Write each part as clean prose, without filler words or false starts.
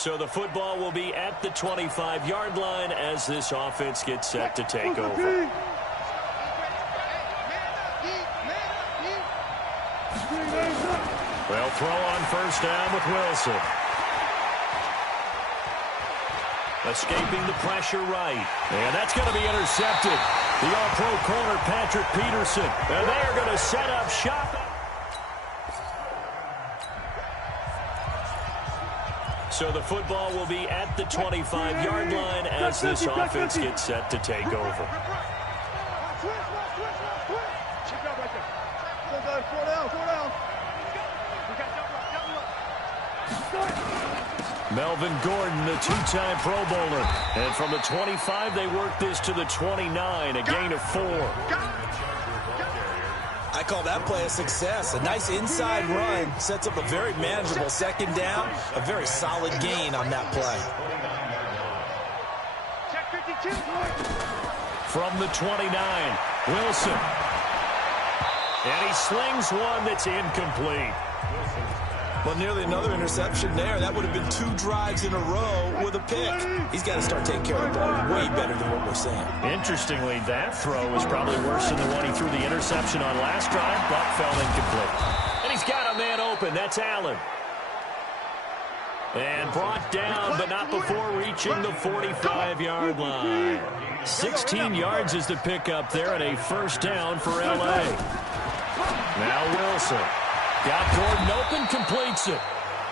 So the football will be at the 25-yard line as this offense gets set to take over. They'll throw on first down with Wilson. Escaping the pressure right. And that's going to be intercepted. The all-pro corner, Patrick Peterson. And they are going to set up shop. So the football will be at the 25-yard line as this offense gets set to take over. Melvin Gordon, the two-time Pro Bowler. And from the 25, they work this to the 29, a gain of 4. I call that play a success. A nice inside run sets up a very manageable second down, a very solid gain on that play. From the 29, Wilson. And he slings one that's incomplete. Well, nearly another interception there. That would have been 2 drives in a row with a pick. He's got to start taking care of the ball way better than what we're seeing. Interestingly, that throw was probably worse than the one he threw the interception on last drive, but fell incomplete. And he's got a man open. That's Allen. And brought down, but not before reaching the 45-yard line. 16 yards is the pickup there, and a first down for L.A. Now Wilson. Got Gordon open, completes it.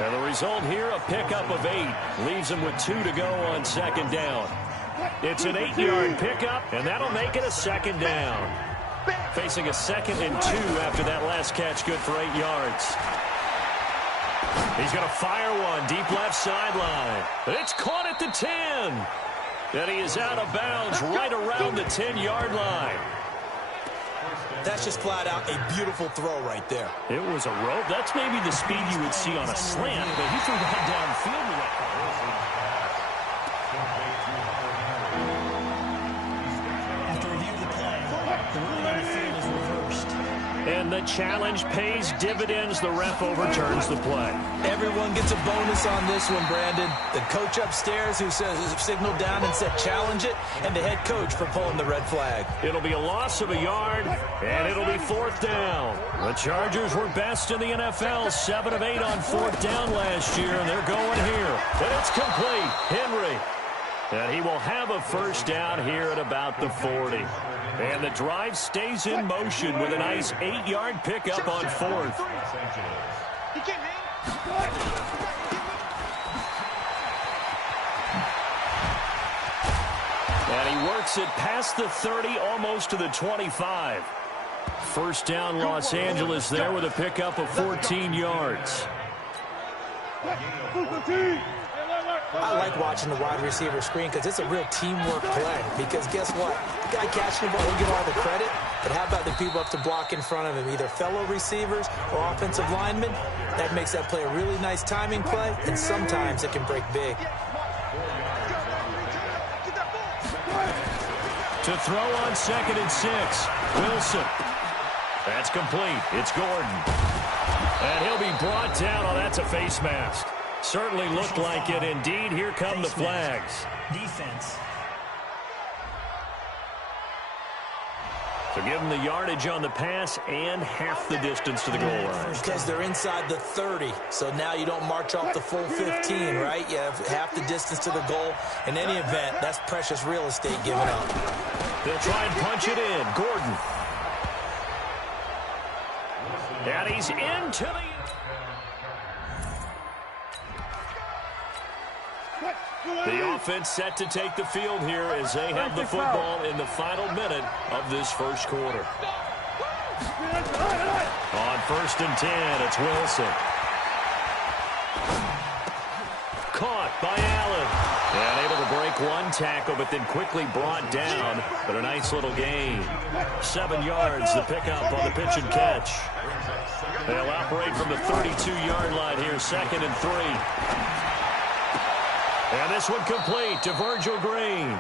And the result here, a pickup of 8. Leaves him with 2 to go on second down. It's an 8-yard pickup, and that'll make it a second down. Facing a 2nd and 2 after that last catch, good for 8 yards. He's going to fire one, deep left sideline. It's caught at the 10. And he is out of bounds right around the 10-yard line. That's just flat out a beautiful throw right there. It was a rope. That's maybe the speed you would see on a slant, but he threw that downfield with that. After review of the play, the ruling on the field is reversed. And the challenge pays dividends. The ref overturns the play. Everyone gets a bonus on this one, Brandon. The coach upstairs who signaled down and said challenge it, and the head coach for pulling the red flag. It'll be a loss of a yard, and it'll be 4th down. The Chargers were best in the NFL, 7 of 8 on 4th down last year, and they're going here. And it's complete. Henry. And he will have a first down here at about the 40. And the drive stays in motion with a nice 8-yard pickup on 4th. And he works it past the 30, almost to the 25. First down Los Angeles there with a pickup of 14 yards. I like watching the wide receiver screen because it's a real teamwork play. Because guess what? The guy catching the ball will get all the credit, but how about the people up to block in front of him, either fellow receivers or offensive linemen? That makes that play a really nice timing play, and sometimes it can break big. To throw on 2nd and 6, Wilson. That's complete. It's Gordon. And he'll be brought down. Oh, that's a face mask. Certainly looked like it. Indeed, here come the flags. Defense. So give them the yardage on the pass and half the distance to the goal line. Because they're inside the 30, so now you don't march off the full 15, right? You have half the distance to the goal. In any event, that's precious real estate given up. They'll try and punch it in. Gordon. And he's into the... The offense set to take the field here as they have the football in the final minute of this first quarter. On 1st and 10, it's Wilson. Caught by Allen. And able to break one tackle, but then quickly brought down. But a nice little gain. 7 yards, the pickup on the pitch and catch. They'll operate from the 32-yard line here, 2nd and 3. And this one complete to Virgil Green.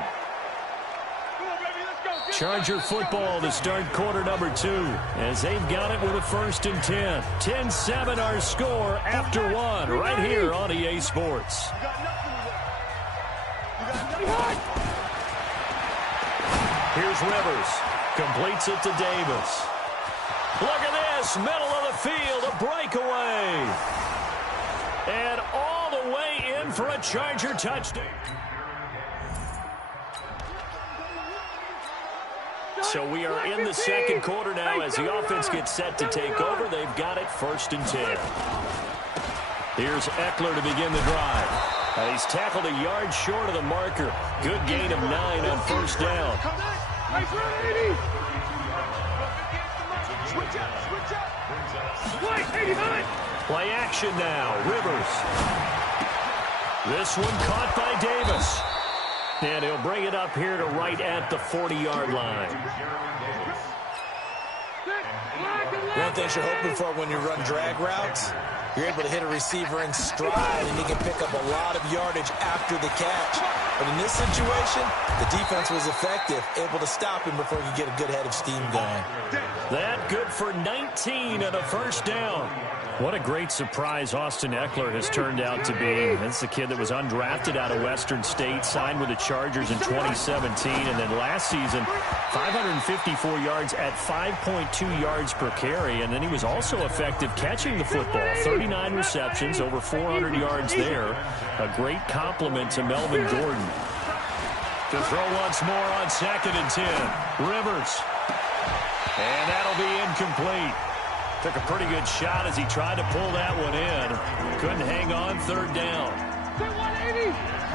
Charger football to start quarter number 2 as they've got it with a 1st and 10. 10-7 our score after 1 right here on EA Sports. Here's Rivers. Completes it to Davis. Look at this. Middle of the field. A breakaway. And all the way in for a Charger touchdown. So we are in the second quarter now as the offense gets set to take over. They've got it 1st and 10. Here's Eckler to begin the drive. He's tackled a yard short of the marker. Good gain of 9 on 1st down. Play action now. Rivers. This one caught by Davis. And he'll bring it up here to right at the 40-yard line. One thing you're hoping for when you run drag routes, you're able to hit a receiver in stride, and he can pick up a lot of yardage after the catch. But in this situation, the defense was effective, able to stop him before he could get a good head of steam going. That good for 19 and a 1st down. What a great surprise Austin Eckler has turned out to be. That's the kid that was undrafted out of Western State, signed with the Chargers in 2017, and then last season, 554 yards at 5.2 yards per carry, and then he was also effective catching the football. 39 receptions, over 400 yards there. A great compliment to Melvin Gordon. To throw once more on 2nd and 10. Rivers. And that'll be incomplete. Took a pretty good shot as he tried to pull that one in. Couldn't hang on 3rd down.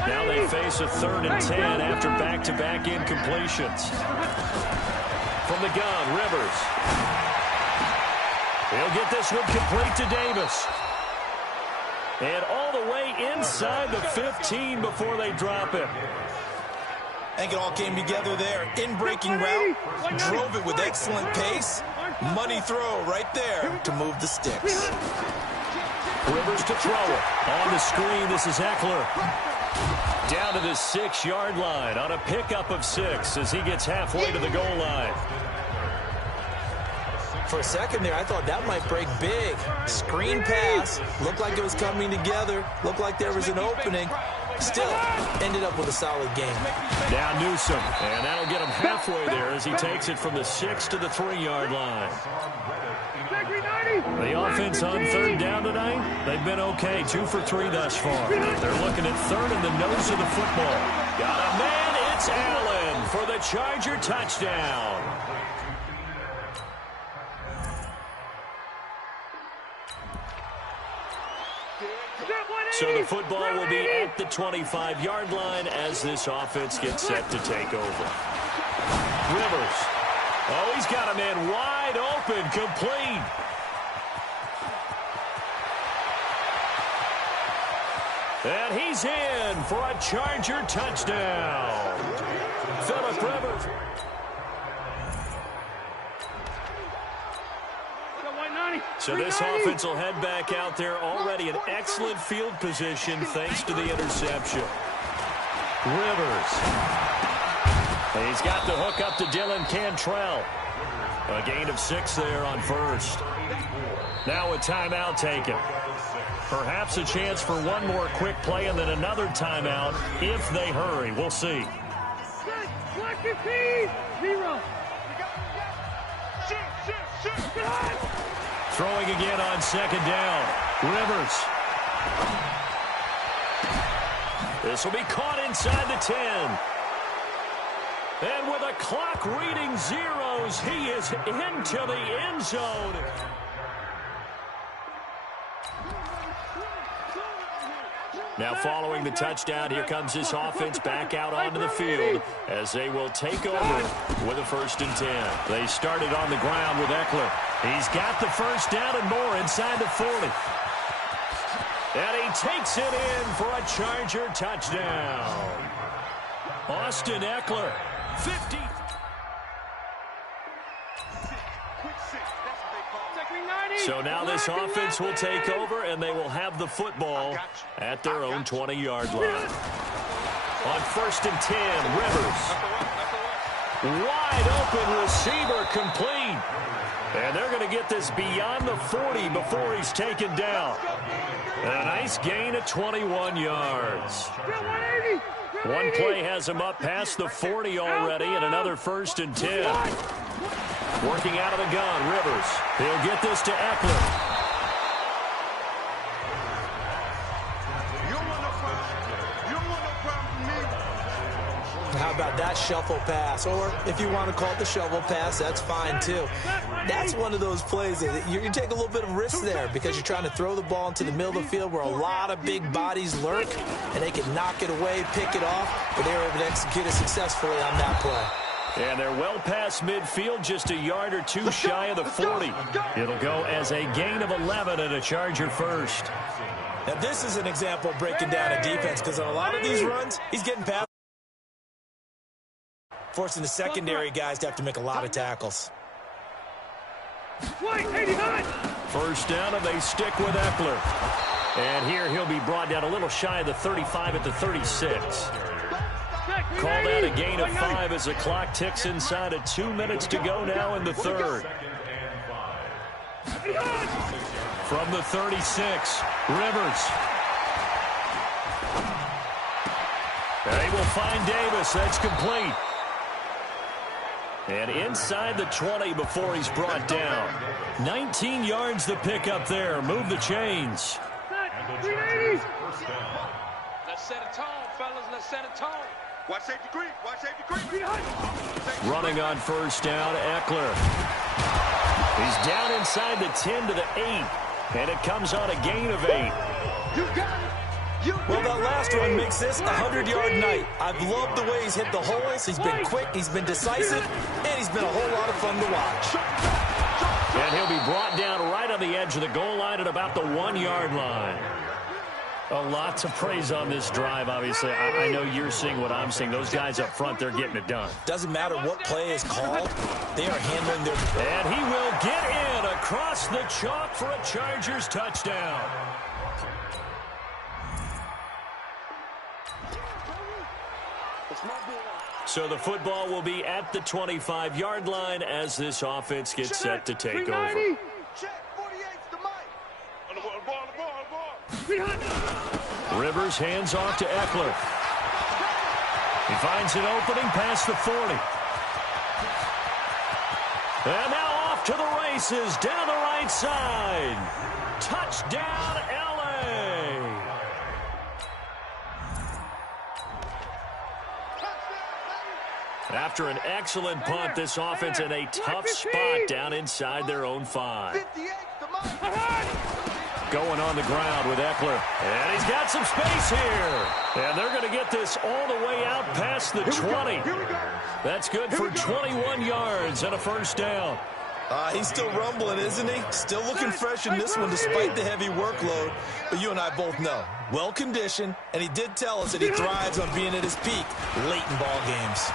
Now they face a 3rd and 10 after back-to-back incompletions. From the gun, Rivers. He'll get this one complete to Davis. And all the way inside the 15 before they drop it. I think it all came together there. In-breaking route, drove it with excellent pace. Money throw right there to move the sticks. Rivers to throw it. On the screen, this is Eckler. Down to the 6-yard line on a pickup of 6 as he gets halfway to the goal line. For a second there, I thought that might break big. Screen pass. Looked like it was coming together. Looked like there was an opening. Still ended up with a solid game. Now Newsom, and that'll get him halfway there as he takes it from the 6 to the 3-yard line. The offense on 3rd down tonight, they've been okay, 2 for 3 thus far. They're looking at 3rd in the nose of the football. Got a man, it's Allen for the Charger touchdown. So the football will be at the 25-yard line as this offense gets set to take over. Rivers. Oh, he's got a man wide open, complete. And he's in for a Charger touchdown. Phillip Rivers. So this offense will head back out there already in excellent field position thanks to the interception. Rivers. He's got the hook up to Dylan Cantrell. A gain of 6 there on 1st. Now a timeout taken. Perhaps a chance for one more quick play and then another timeout if they hurry. We'll see. Throwing again on 2nd down. Rivers. This will be caught inside the 10. And with a clock reading zeros, he is into the end zone. Now following the touchdown, here comes this offense back out onto the field as they will take over with a 1st and 10. They started on the ground with Eckler. He's got the 1st down and more inside the 40. And he takes it in for a Charger touchdown. Austin Eckler, 50. So now this offense will take over, and they will have the football at their own 20-yard line. On 1st and 10, Rivers. Wide open receiver complete. And they're going to get this beyond the 40 before he's taken down. And a nice gain of 21 yards. One play has him up past the 40 already, and another 1st and 10. Working out of the gun, Rivers. He'll get this to Eckler. How about that shuffle pass? Or if you want to call it the shovel pass, that's fine too. That's one of those plays that you take a little bit of risk there because you're trying to throw the ball into the middle of the field where a lot of big bodies lurk, and they can knock it away, pick it off, but they were able to execute it successfully on that play. And they're well past midfield, just a yard or two shy of the 40. It'll go as a gain of 11 and a Charger first. Now this is an example of breaking down a defense because on a lot of these runs, he's getting past, forcing the secondary guys to have to make a lot of tackles. First down, and they stick with Eckler. And here he'll be brought down a little shy of the 35 at the 36. Call that a gain of 5 as the clock ticks inside of 2 minutes to go now in the third. From the 36, Rivers. They will find Davis. That's complete. And inside the 20 before he's brought down. 19 yards the pick up there. Move the chains. Let's set a tone, fellas. Let's set a tone. Watch safety creep. Watch safety creep. Running on first down, Eckler. He's down inside the 10 to the 8. And it comes on a gain of 8. You got it. Well, that last run makes this a 100-yard night. I've loved the way he's hit the holes. He's been quick, he's been decisive, and he's been a whole lot of fun to watch. And he'll be brought down right on the edge of the goal line at about the 1-yard line. A lot to praise on this drive, obviously. I know you're seeing what I'm seeing. Those guys up front, they're getting it done. Doesn't matter what play is called. They are handling their... And he will get in across the chalk for a Chargers touchdown. So the football will be at the 25-yard line as this offense gets set to take over. Rivers hands off to Eckler. He finds an opening past the 40. And now off to the races down the right side. Touchdown, L.A. After an excellent punt, this offense in a tough spot down inside their own 5. Going on the ground with Eckler. And he's got some space here. And they're going to get this all the way out past the 20. That's good for 21 yards and a first down. He's still rumbling, isn't he? Still looking fresh in this one despite the heavy workload. But you and I both know, well-conditioned, and he did tell us that he thrives on being at his peak late in ball games.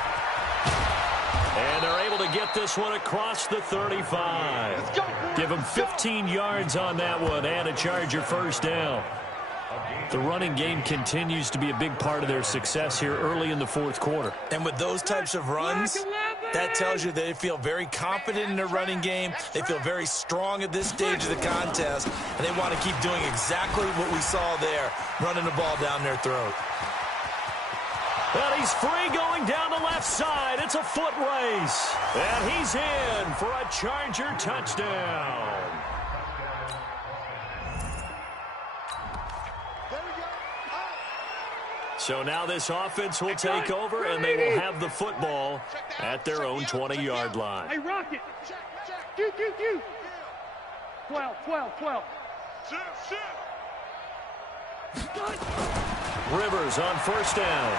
And they're able to get this one across the 35. Give him 15 yards on that one and a Charger first down. The running game continues to be a big part of their success here early in the fourth quarter. And with those types of runs, that tells you they feel very confident in their running game. They feel very strong at this stage of the contest, and they want to keep doing exactly what we saw there, running the ball down their throat. And he's free going down the left side. It's a foot race. And he's in for a Charger touchdown. So now this offense will take over, and they will have the football at their own 20-yard line. Hey, Rocket. 12. Rivers on first down.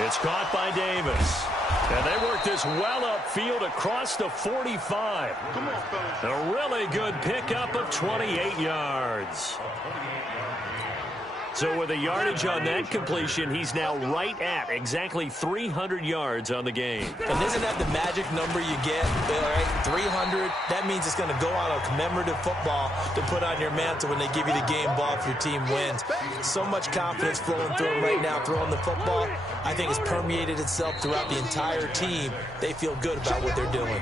It's caught by Davis. And they work this well upfield across the 45. Come on, fellas. A really good pickup of 28 yards. So with a yardage on that completion, he's now right at exactly 300 yards on the game. And isn't that the magic number you get, right? 300, that means it's going to go on a commemorative football to put on your mantle when they give you the game ball if your team wins. So much confidence flowing through him right now, throwing the football. I think it's permeated itself throughout the entire team. They feel good about what they're doing.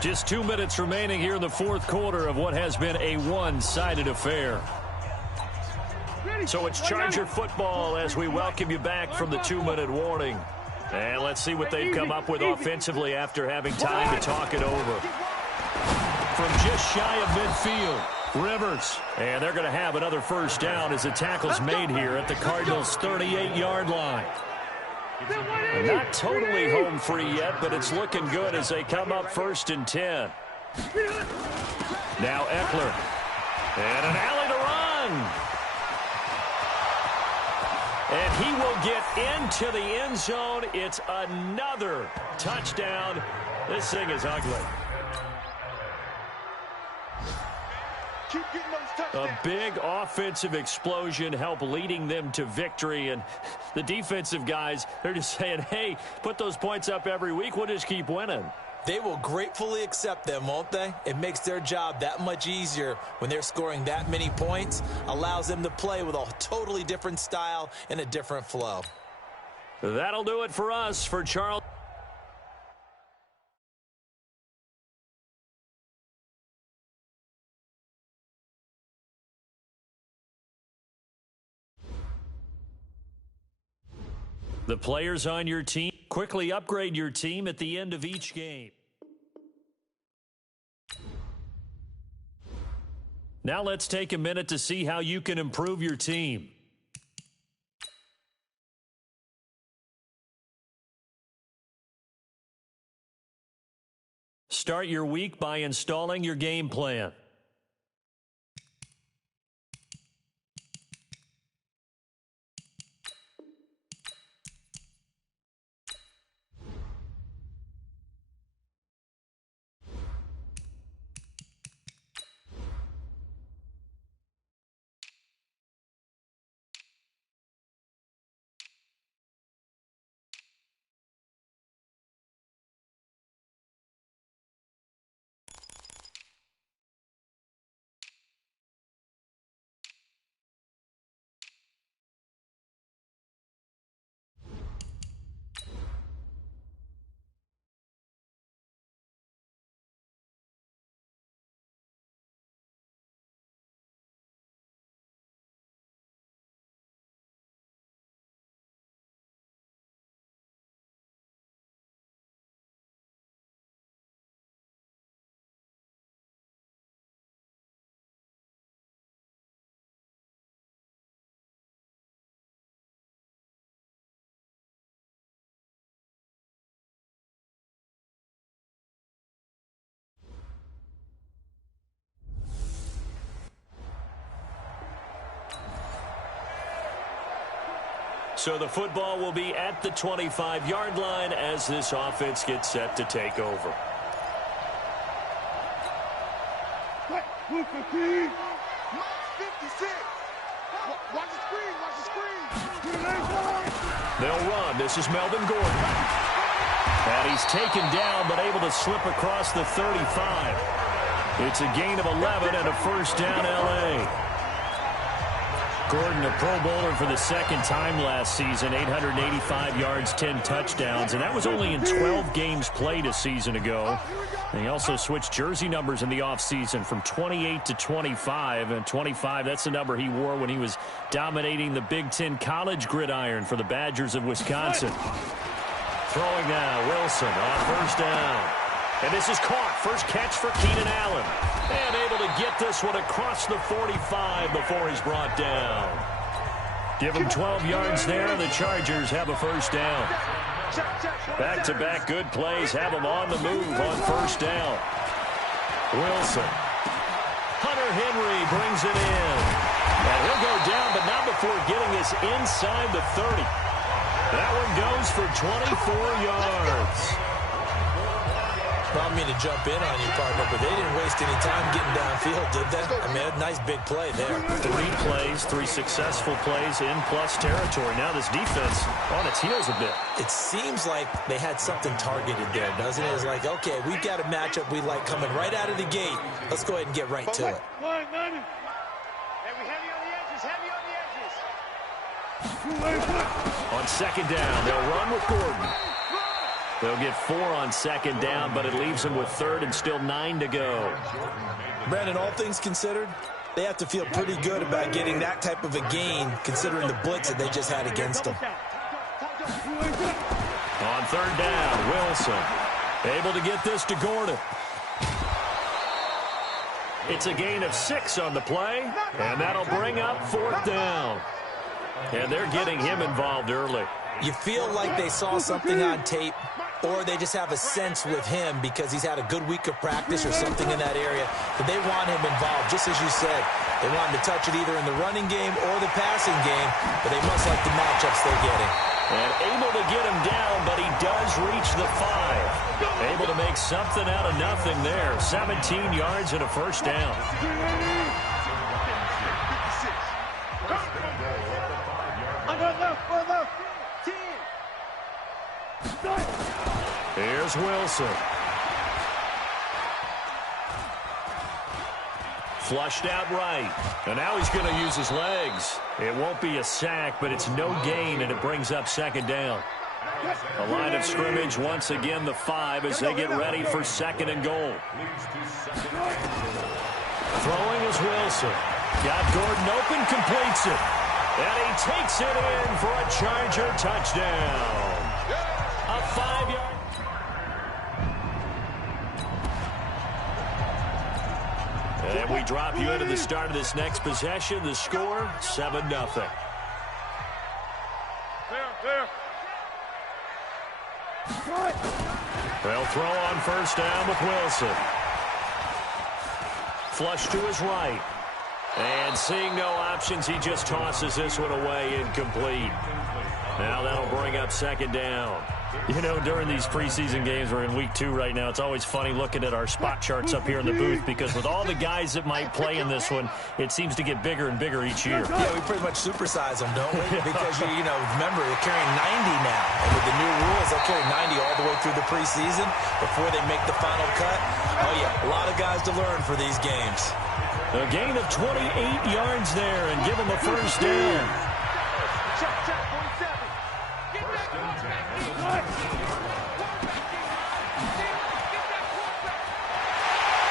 Just 2 minutes remaining here in the fourth quarter of what has been a one-sided affair. So it's Charger football as we welcome you back from the 2-minute warning. And let's see what they've come up with offensively after having time to talk it over. From just shy of midfield, Rivers. And they're going to have another first down as the tackle's made here at the Cardinals' 38-yard line. Not totally home free yet, but it's looking good as they come up 1st and 10. Now Eckler. And an alley to run. And he will get into the end zone. It's another touchdown. This thing is ugly. A big offensive explosion helped leading them to victory. And the defensive guys, they're just saying, hey, put those points up every week. We'll just keep winning. They will gratefully accept them, won't they? It makes their job that much easier when they're scoring that many points. Allows them to play with a totally different style and a different flow. That'll do it for us. For Charles. The players on your team, quickly upgrade your team at the end of each game. Now let's take a minute to see how you can improve your team. Start your week by installing your game plan. So the football will be at the 25-yard line as this offense gets set to take over. Watch the screen, watch the screen. They'll run. This is Melvin Gordon. And he's taken down but able to slip across the 35. It's a gain of 11 and a first down L.A. Gordon, a Pro Bowler for the second time last season, 885 yards, 10 touchdowns, and that was only in 12 games played a season ago. And he also switched jersey numbers in the offseason from 28 to 25, and 25, that's the number he wore when he was dominating the Big Ten college gridiron for the Badgers of Wisconsin. Throwing now, Wilson on first down. And this is caught. First catch for Keenan Allen. And able to get this one across the 45 before he's brought down. Give him 12 yards there, and the Chargers have a first down. Back-to-back good plays have them on the move on first down. Wilson. Hunter Henry brings it in. And he'll go down, but not before getting this inside the 30. That one goes for 24 yards. Well, I don't mean to jump in on you, partner, but they didn't waste any time getting downfield, did they? I mean, a nice big play there. 3 plays, 3 successful plays in plus territory. Now this defense on its heels a bit. It seems like they had something targeted there, doesn't it? It's like, okay, we've got a matchup we like coming right out of the gate. Let's go ahead and get right to it. On second down, they'll run with Gordon. They'll get 4 on second down, but it leaves them with third and still 9 to go. Brandon, all things considered, they have to feel pretty good about getting that type of a gain, considering the blitz that they just had against them. On third down, Wilson able to get this to Gordon. It's a gain of 6 on the play, and that'll bring up 4th down. And they're getting him involved early. You feel like they saw something on tape, or they just have a sense with him because he's had a good week of practice or something in that area, that they want him involved, just as you said. They want him to touch it either in the running game or the passing game, but they must like the matchups they're getting. And able to get him down, but he does reach the 5. Able to make something out of nothing there. 17 yards and a first down. Here's Wilson. Flushed out right. And now he's going to use his legs. It won't be a sack, but it's no gain, and it brings up second down. A line of scrimmage, once again, the 5 as they get ready for second and goal. Throwing is Wilson. Got Gordon open, completes it. And he takes it in for a Charger touchdown. A 5-yard. And we drop you into the start of this next possession. The score, 7-0. They'll throw on first down with Wilson. Flush to his right. And seeing no options, he just tosses this one away, incomplete. Now that'll bring up second down. You know, during these preseason games, we're in week 2 right now, it's always funny looking at our spot charts up here in the booth because with all the guys that might play in this one, it seems to get bigger and bigger each year. Yeah, we pretty much supersize them, don't we? Because, you know, remember, they're carrying 90 now. And with the new rules, they'll carry 90 all the way through the preseason before they make the final cut. Oh, yeah, a lot of guys to learn for these games. A gain of 28 yards there and give them a first down.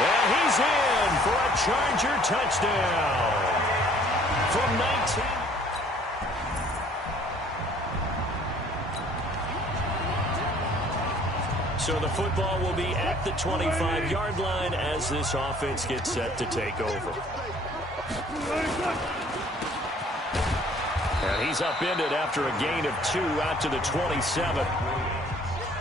And he's in for a Charger touchdown from 19. So the football will be at the 25-yard line as this offense gets set to take over. And he's upended after a gain of 2 out to the 27.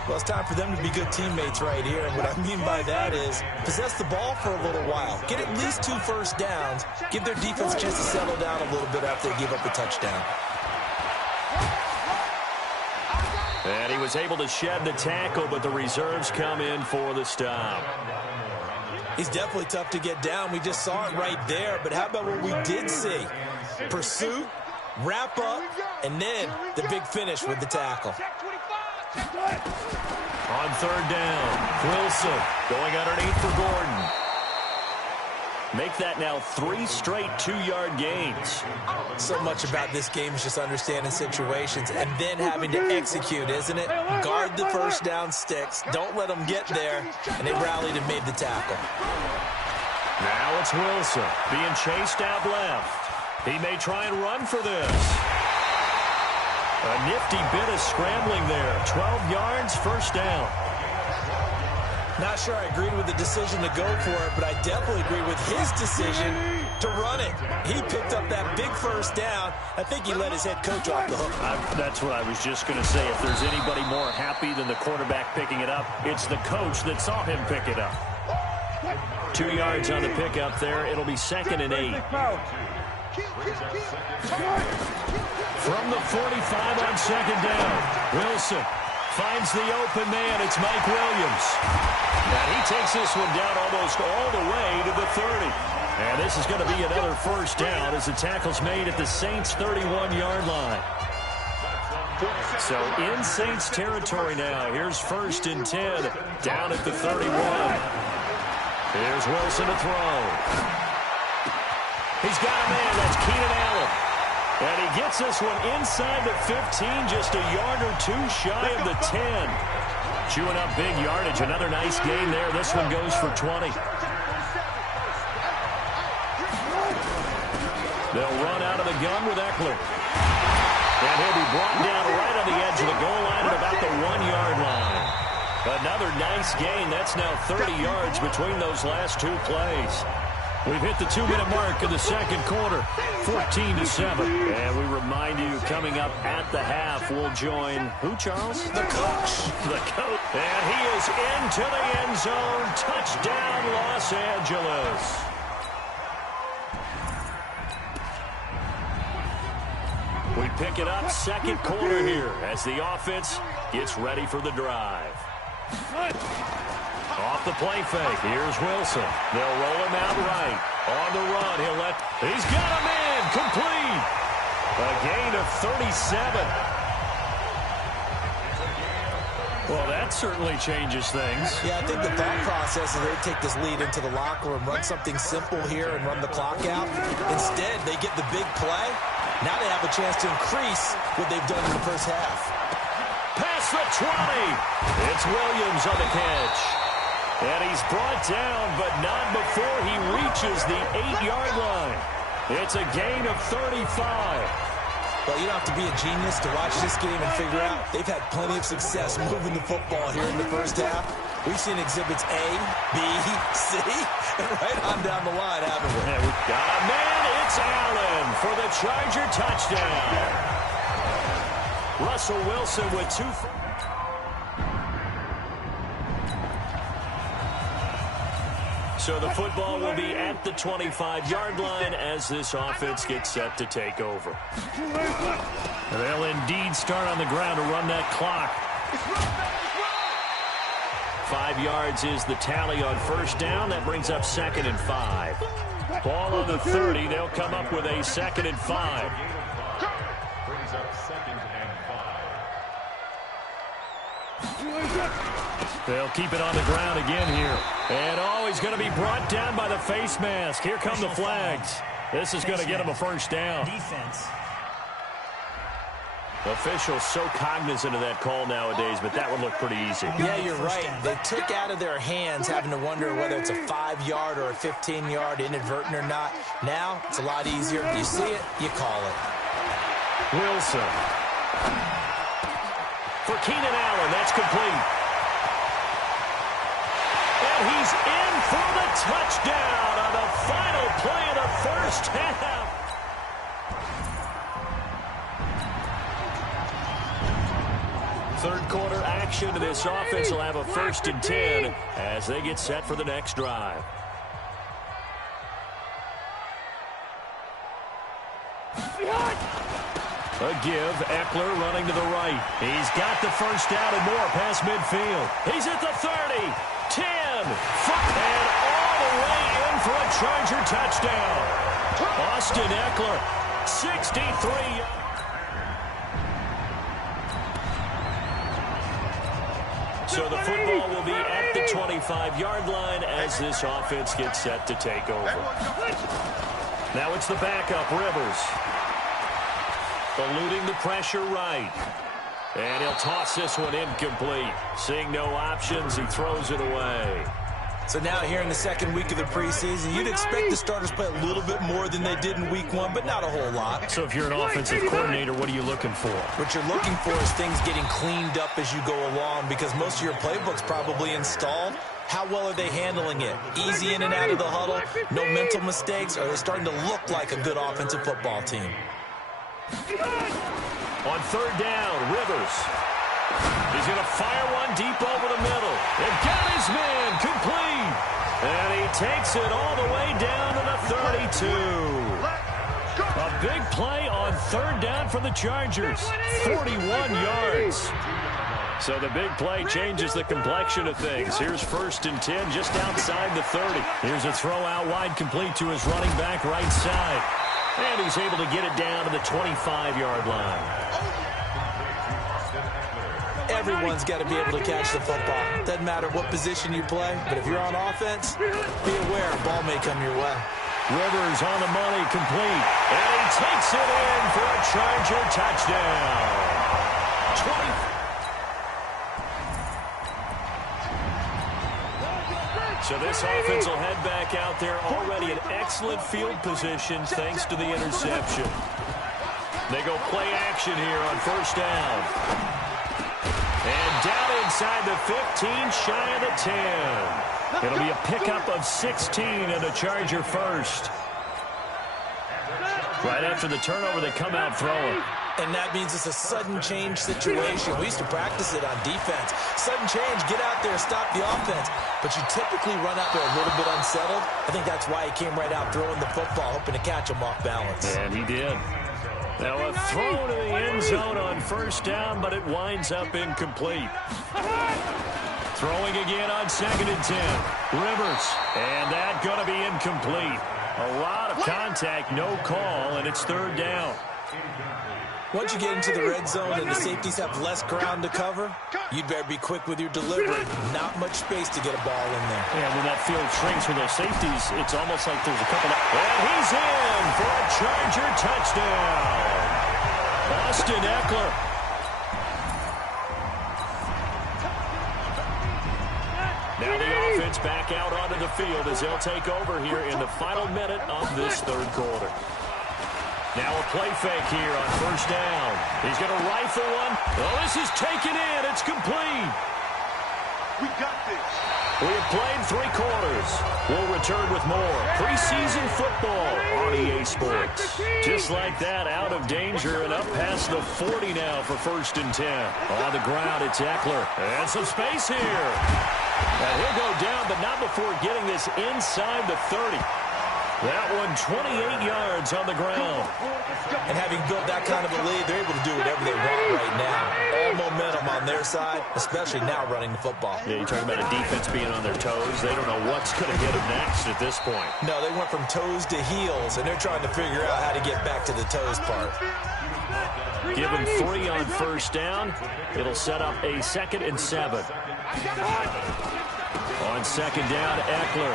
Well, it's time for them to be good teammates right here. And what I mean by that is possess the ball for a little while. Get at least 2 first downs. Give their defense a chance to settle down a little bit after they give up a touchdown. And he was able to shed the tackle, but the reserves come in for the stop. He's definitely tough to get down. We just saw it right there. But how about what we did see? Pursuit, wrap up, and then the big finish with the tackle. On third down, Wilson going underneath for Gordon. Make that now 3 straight 2-yard gains. So much about this game is just understanding situations and then having to execute, isn't it? Guard the first down sticks. Don't let them get there. And they rallied and made the tackle. Now it's Wilson being chased out left. He may try and run for this. A nifty bit of scrambling there. 12 yards, first down. Not sure I agreed with the decision to go for it, but I definitely agree with his decision to run it. He picked up that big first down. I think he let his head coach off the hook. That's what I was just going to say. If there's anybody more happy than the quarterback picking it up, it's the coach that saw him pick it up. 2 yards on the pickup there. It'll be 2nd and 8. From the 45 on second down, Wilson finds the open man. It's Mike Williams. And he takes this one down almost all the way to the 30. And this is going to be another first down as the tackle's made at the Saints' 31-yard line. So in Saints territory now. Here's 1st and 10 down at the 31. Here's Wilson to throw. He's got a man. That's Keenan Allen. And he gets this one inside the 15, just a yard or two shy of the 10. Chewing up big yardage. Another nice gain there. This one goes for 20. They'll run out of the gun with Eckler. And he'll be brought down right on the edge of the goal line at about the 1-yard line. Another nice gain. That's now 30 yards between those last two plays. We've hit the 2-minute mark in the second quarter, 14-7. And we remind you, coming up at the half, we'll join who, Charles? The coach. The coach. And he is into the end zone. Touchdown, Los Angeles. We pick it up second quarter here as the offense gets ready for the drive. Off the play fake. Here's Wilson. They'll roll him out right. On the run. He's got a man. Complete. A gain of 37. Well, that certainly changes things. Yeah, I think the thought process is they take this lead into the locker room, run something simple here and run the clock out. Instead, they get the big play. Now they have a chance to increase what they've done in the first half. Past the 20. It's Williams on the catch. And he's brought down, but not before he reaches the 8-yard line. It's a gain of 35. Well, you don't have to be a genius to watch this game and figure out they've had plenty of success moving the football here in the first half. We've seen exhibits A, B, C, and right on down the line, haven't we? Yeah, we've got a man. It's Allen for the Charger touchdown. Russell Wilson with 2. So the football will be at the 25-yard line as this offense gets set to take over. They'll indeed start on the ground to run that clock. 5 yards is the tally on first down. That brings up 2nd and 5. Ball on the 30. They'll come up with a 2nd and 5. Brings up 2nd and 5. They'll keep it on the ground again here. And he's going to be brought down by the face mask. Here come the flags. This is going to get him a first down. Defense. Officials so cognizant of that call nowadays, but that would look pretty easy. Yeah, you're right. They took out of their hands having to wonder whether it's a 5-yard or a 15-yard, inadvertent or not. Now, it's a lot easier. You see it, you call it. Wilson. For Keenan Allen, that's complete. And he's in for the touchdown on the final play of the first half. Third quarter action to this offense will have a 1st and 10 as they get set for the next drive. A give, Eckler running to the right. He's got the first down and more past midfield. He's at the 30, 10, and all the way in for a Charger touchdown. Austin Eckler, 63 yards. So the football will be at the 25-yard line as this offense gets set to take over. Now it's the backup, Rivers. Eluding the pressure right. And he'll toss this one incomplete. Seeing no options, he throws it away. So now here in the second week of the preseason, you'd expect the starters to play a little bit more than they did in week 1, but not a whole lot. So if you're an offensive coordinator, what are you looking for? What you're looking for is things getting cleaned up as you go along because most of your playbook's probably installed. How well are they handling it? Easy in and out of the huddle? No mental mistakes? Or are they starting to look like a good offensive football team? On third down, Rivers. He's going to fire one deep over the middle. And got his man complete. And he takes it all the way down to the 32. A big play on third down for the Chargers. 41 yards. So the big play changes the complexion of things. Here's 1st and 10 just outside the 30. Here's a throw out wide complete to his running back right side. And he's able to get it down to the 25-yard line. Everyone's got to be able to catch the football. Doesn't matter what position you play, but if you're on offense, be aware a ball may come your way. Rivers on the money, complete. And he takes it in for a Charger touchdown. 20. So this offense will head back out there already in excellent field position thanks to the interception. They go play action here on 1st down. And down inside the 15, shy of the 10. It'll be a pickup of 16 and a Charger first. Right after the turnover, they come out throwing. And that means it's a sudden change situation. We used to practice it on defense. Sudden change, get out there, stop the offense. But you typically run out there a little bit unsettled. I think that's why he came right out throwing the football, hoping to catch him off balance. And he did. Now a throw to the end zone on 1st down, but it winds up incomplete. Throwing again on 2nd and 10. Rivers. And that going to be incomplete. A lot of contact, no call, and it's 3rd down. Once you get into the red zone and the safeties have less ground to cover, you'd better be quick with your delivery. Not much space to get a ball in there. Yeah, when that field shrinks with those safeties, it's almost like there's a couple of... And he's in for a Charger touchdown. Austin Eckler. Now the offense back out onto the field as they'll take over here in the final minute of this 3rd quarter. Now a play fake here on 1st down. He's going to rifle one. Oh, this is taken in. It's complete. We got this. We have played 3 quarters. We'll return with more preseason football on EA Sports. Just like that, out of danger and up past the 40 now for 1st and 10. On the ground, it's Eckler. And some space here. And he'll go down, but not before getting this inside the 30. That one 28 yards on the ground. And having built that kind of a lead, they're able to do whatever they want right now. All momentum on their side, especially now running the football. Yeah, you're talking about a defense being on their toes. They don't know what's going to hit them next at this point. No, they went from toes to heels, and they're trying to figure out how to get back to the toes part. Give them 3 on 1st down. It'll set up a 2nd and 7. On 2nd down, Eckler.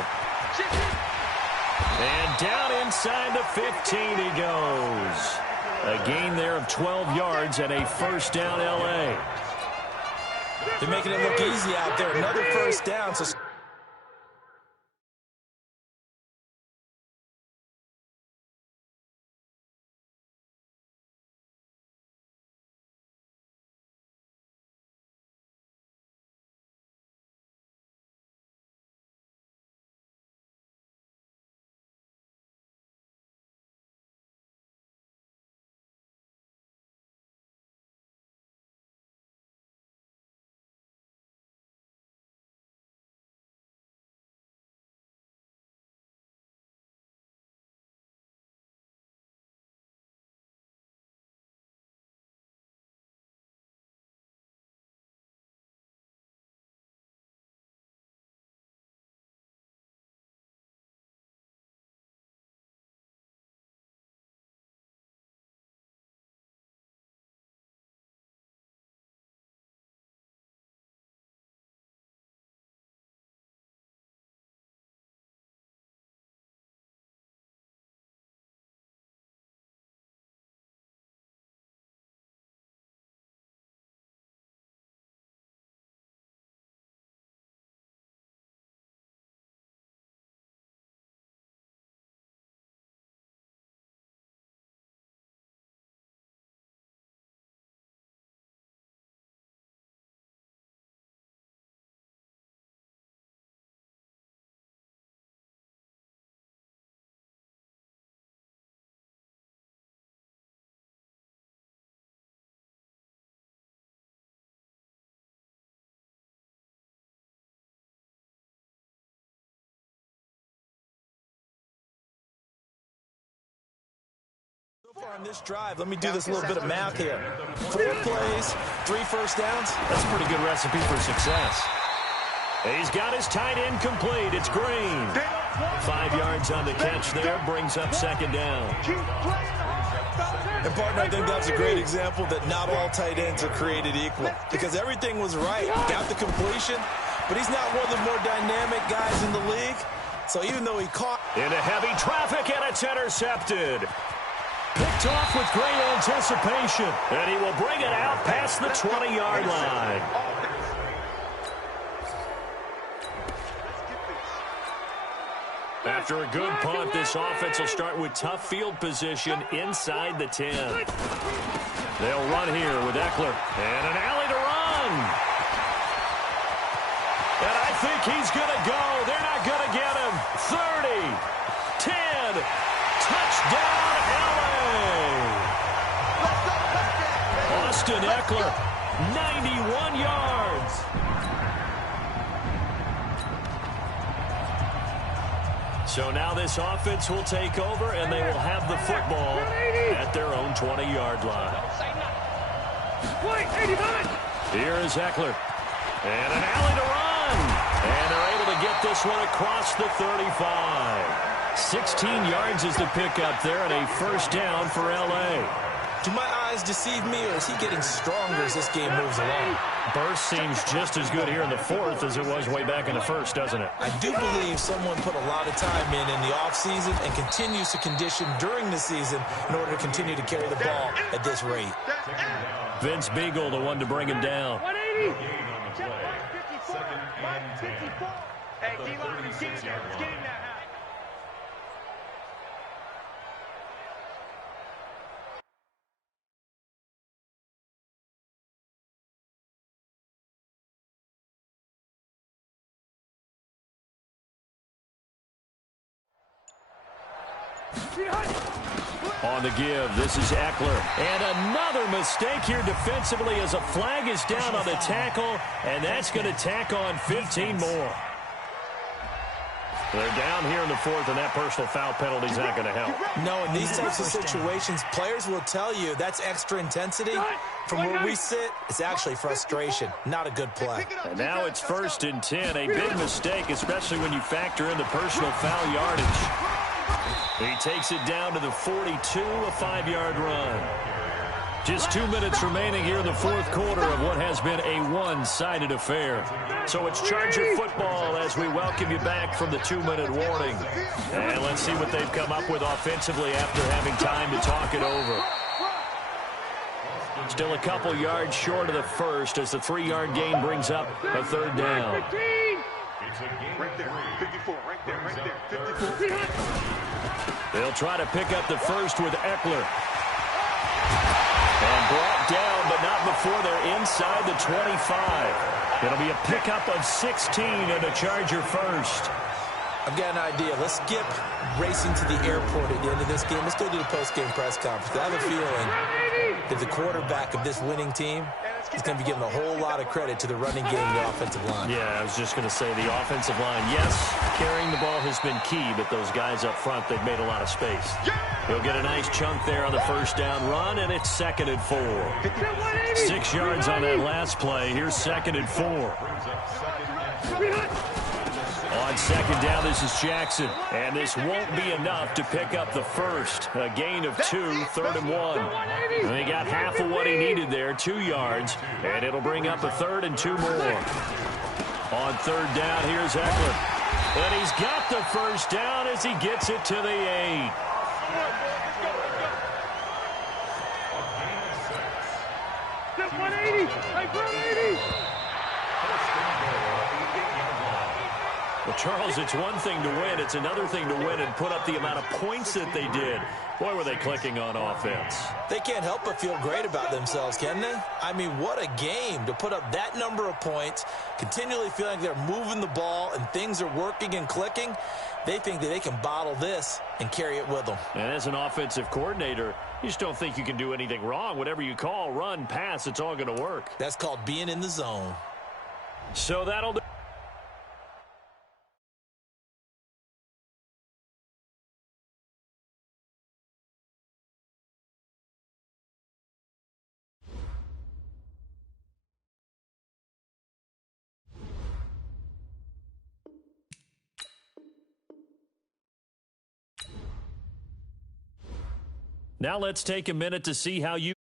And down inside the 15 he goes. A gain there of 12 yards and a 1st down L.A. They're making it look easy out there. Another 1st down. So So far on this drive, let me do this little bit of math here. 4 plays, 3 first downs. That's a pretty good recipe for success. He's got his tight end complete. It's Green. 5 yards on the catch there, brings up second down. And, partner, I think that's a great example that not all tight ends are created equal because everything was right. Got the completion, but he's not one of the more dynamic guys in the league. So even though he caught into heavy traffic, and it's intercepted. Picked off with great anticipation, and he will bring it out past the 20-yard line. After a good punt, this offense will start with tough field position inside the 10. They'll run here with Eckler, and an alley to run. And I think he's going to go. They're not going to get him. 30, 10, touchdown, L.A. Austin Eckler, 91 yards. So now this offense will take over, and they will have the football at their own 20-yard line. Here is Eckler. And an alley to run. And they're able to get this one across the 35. 16 yards is the pickup there, and a first down for L.A. Do my eyes deceive me, or is he getting stronger as this game moves along? Burst seems just as good here in the fourth as it was way back in the first, doesn't it? I do believe someone put a lot of time in the offseason and continues to condition during the season in order to continue to carry the ball at this rate. Vince Beagle, the one to bring him down. 180. Second and 10. Hey, D-line, get him that high. On the give, this is Eckler. And another mistake here defensively as a flag is down on the tackle, and that's going to tack on 15 more. They're down here in the fourth, and that personal foul penalty is not going to help. No, in these types of situations, players will tell you that's extra intensity. From where we sit, it's actually frustration, not a good play. And now it's 1st and 10, a big mistake, especially when you factor in the personal foul yardage. He takes it down to the 42, a 5-yard run. Just 2 minutes remaining here in the fourth quarter of what has been a one-sided affair. So it's Charger football as we welcome you back from the 2-minute warning. And let's see what they've come up with offensively after having time to talk it over. Still a couple yards short of the first as the 3-yard gain brings up a third down. Right there, 54, right there, 54. They'll try to pick up the first with Eckler. And brought down, but not before they're inside the 25. It'll be a pickup of 16 and a Charger first. I've got an idea. Let's skip racing to the airport at the end of this game. Let's go do the post-game press conference. I have a feeling that the quarterback of this winning team is going to be giving a whole lot of credit to the running game and the offensive line. Yeah, I was just going to say the offensive line, yes, carrying the ball has been key, but those guys up front, they've made a lot of space. He'll get a nice chunk there on the first down run, and it's 2nd and 4. 6 yards on that last play. Here's 2nd and 4. On second down, this is Jackson. And this won't be enough to pick up the first. A gain of 2, 3rd and 1. And he got half of what he needed there, 2 yards. And it'll bring up a 3rd and 2 more. On third down, here's Eckler. And he's got the first down as he gets it to the 8. Step 180. Hey, 180. Well, Charles, it's one thing to win. It's another thing to win and put up the amount of points that they did. Boy, were they clicking on offense. They can't help but feel great about themselves, can they? I mean, what a game to put up that number of points, continually feeling like they're moving the ball and things are working and clicking. They think that they can bottle this and carry it with them. And as an offensive coordinator, you just don't think you can do anything wrong. Whatever you call, run, pass, it's all going to work. That's called being in the zone. So that'll do. Now let's take a minute to see how you